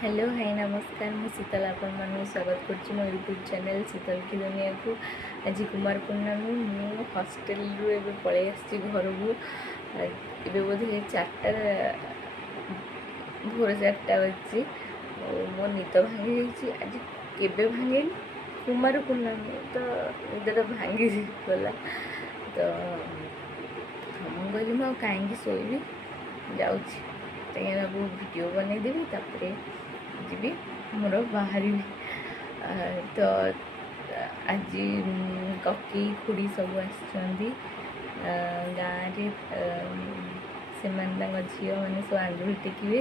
Hello hi नमस्कार मु शीतल आपण मानक स्वागत करछि मो यूट्यूब चैनल शीतल की दुनिया को। आज कुमार पूर्णमी मु हॉस्टल रु एबे पळे आछि घर को। एबे बोधे 4टा भोर 4टा बजछि। मो निद भांगी जाइछि आज केबे भांगे कुमार पूर्णमी तो निदर भांगी गला तो हम कहली मु काहे सोइबी जाउछि को वीडियो बनै देबी तापरे जी मोर बाहर तो आज ककी खुड़ी सब आसुँच गाँव से झील मैंने सब आंगुल टेकिए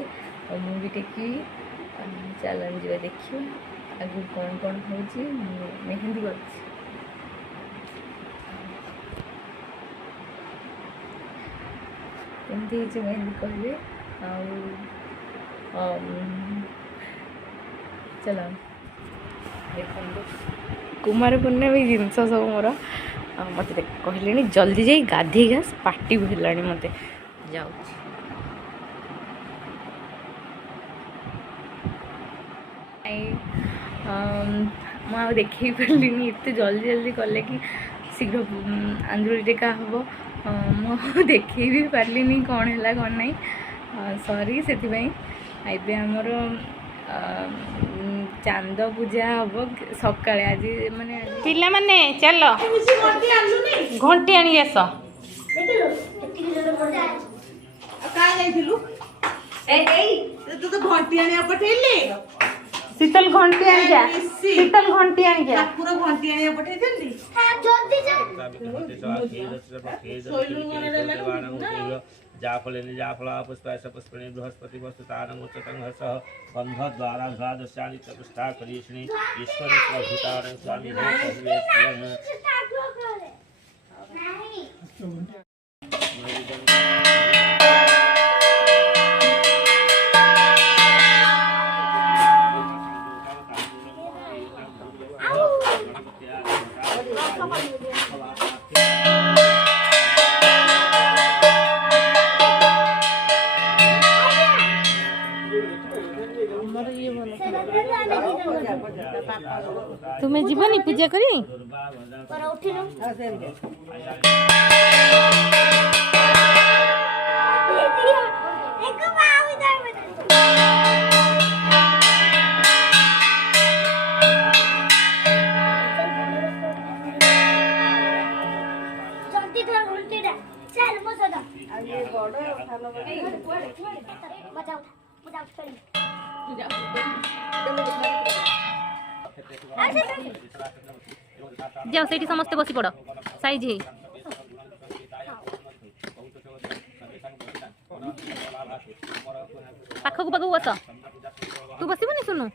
और मु भी टेकी चलन जी देखिए आगु कौन कौन हो मेहंदी कर मेहंदी कहले चलो देखो कुमार पूर्णमी जिन सब मोर मत कहले जल्दी जा गाधे घास पार्टी भी है मत जाऊँ मुझे देखे पारे एत जल्दी जल्दी कले कि शीघ्र आंदोलन टेका हम मु देखे भी पार्ली कौन है कौन ना सॉरी से एबे हमर चांद पूजा हम सका आज माने पिला माने चलो घंटी आनी आस घंटी आने पठेले शीतल घंटी आनी जा शीतल घंटी आनी जा पूरा घंटी आने पठे जल्दी जल्दी जा जाफल पुष्पाश पुष्पणे बृहस्पति वस्तुतानमुच्चतं हर्षः बन्धद्वारा द्वादशानि चतुष्टा करीष्णि ईश्वरी स्वभूतानं स्वामी तुम्हें जीवनी पूजा करी जाओ से समस्ते बसी पड़ साइज है पाखक पाखक बस तू बसबनी सुनु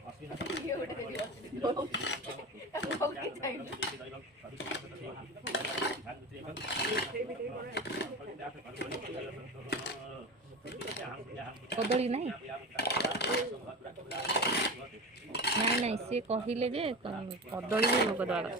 कदली नहीं नहीं नहीं सी कहले जे कदली लोक द्वारा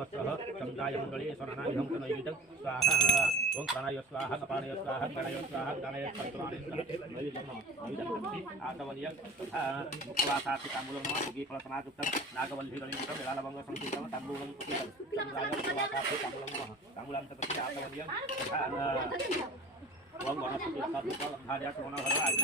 वत्सः चन्द्राय मण्डले स्वनानाविधं च नैवेद्यं स्वाहा ओम प्राणाय स्वाहा अपानाय स्वाहा प्राणाय स्वाहा दानाय स्वाहा आतवल्यं मुक्तवासाति ताम्बूलं नमः सुगी फलसनायुक्तं नागवल्लीगणयुक्तं विलालभङ्ग संस्कृतं ताम्बूलं कुटिलं चन्द्राय मुक्तवासाति ताम्बूलं नमः ताम्बूलं तपति आतवल्यं ओम वनस्पति सद्गुणं धार्या सुमनः भगवान्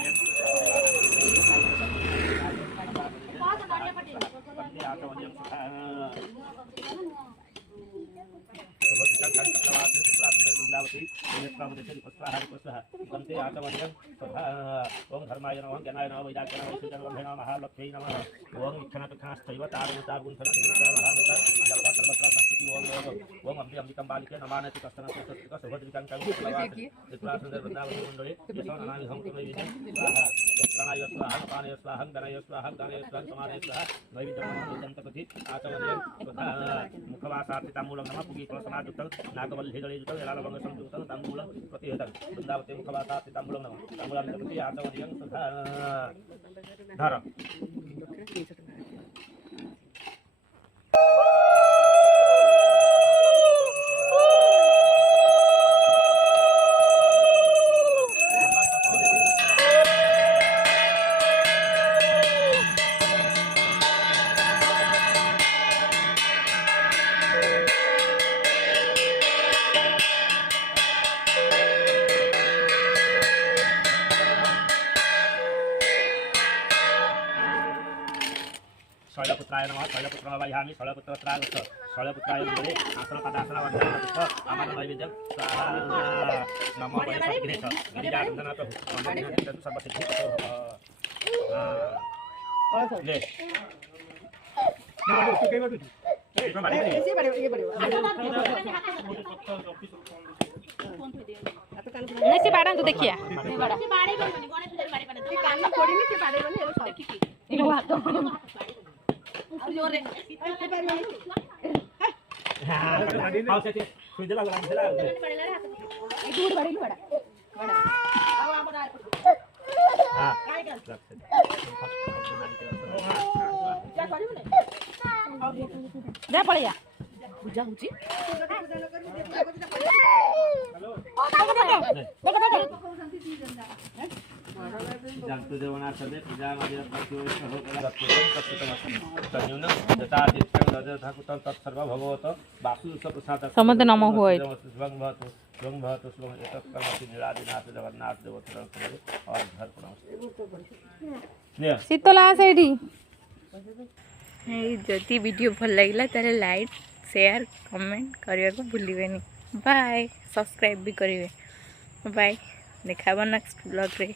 आतवल्यं ओम धर्माय नमः ज्ञानाय नमः वैराग्याय नमः श्रीधर्मभ्ये नमः महालक्ष्मी नमः ओम इच्छानपिच्छानस्थैव ओम अम्बे अम्बिकं बालिके नमानति कस्तन सुभद्रिकां त्रिपुरासुन्दरवृन्दावनमण्डले यशोनानाविधं नैवेद्यं स्वाहा प्राणाय स्वाहा अपानाय स्वाहा गणाय स्वाहा गानाय स्वाहा समानाय स्वाहा नैवेद्यं नमः आचमनीयं मुखवासार्थ ताम्बूलं नमः पुगी फलसनायुक्तं नागवल्लीगणयुक्तं विलालभङ्गसंयुक्तं ताम्बूलं प्रतिहतं वृन्दावते मुखवासार्थ ताम्बूलं नमः ताम्बूलं प्रति आचमनीयं तथा धर शैलपुत्राय नमः शैलपुत्रः वह्यामि शैलपुत्रत्राय शैलपुत्राय मण्डले आसनपदासनवन्धनमतिष्ठ अमर नैवेद्यं स्वाहा नमो वैष्णवेश गिरिजानन्दन प्रभु वन्दनं सर्वसिद्धि ले नहीं से बाड़ा तो देखिए जा पड़िया पूजा होची जंतु देवनाथदे पूजा मध्ये प्रतिवर्ष तन्यूनं यथादित्यं ददधाकुतं तत्सर्व भगवत वासुप्रसाद समस्त नमो होय स्वं भवतु स्वं एतत् कर्मति निरादिनाथ जगन्नाथ देवतरं और घर प्रणाम शीतला सेठी जदि वीडियो भल लगिला ताले लाइक शेयर कमेंट करने को भूलिबेनी बाय सब्सक्राइब भी करेंगे बाय देखा नेक्स्ट ब्लॉग रे।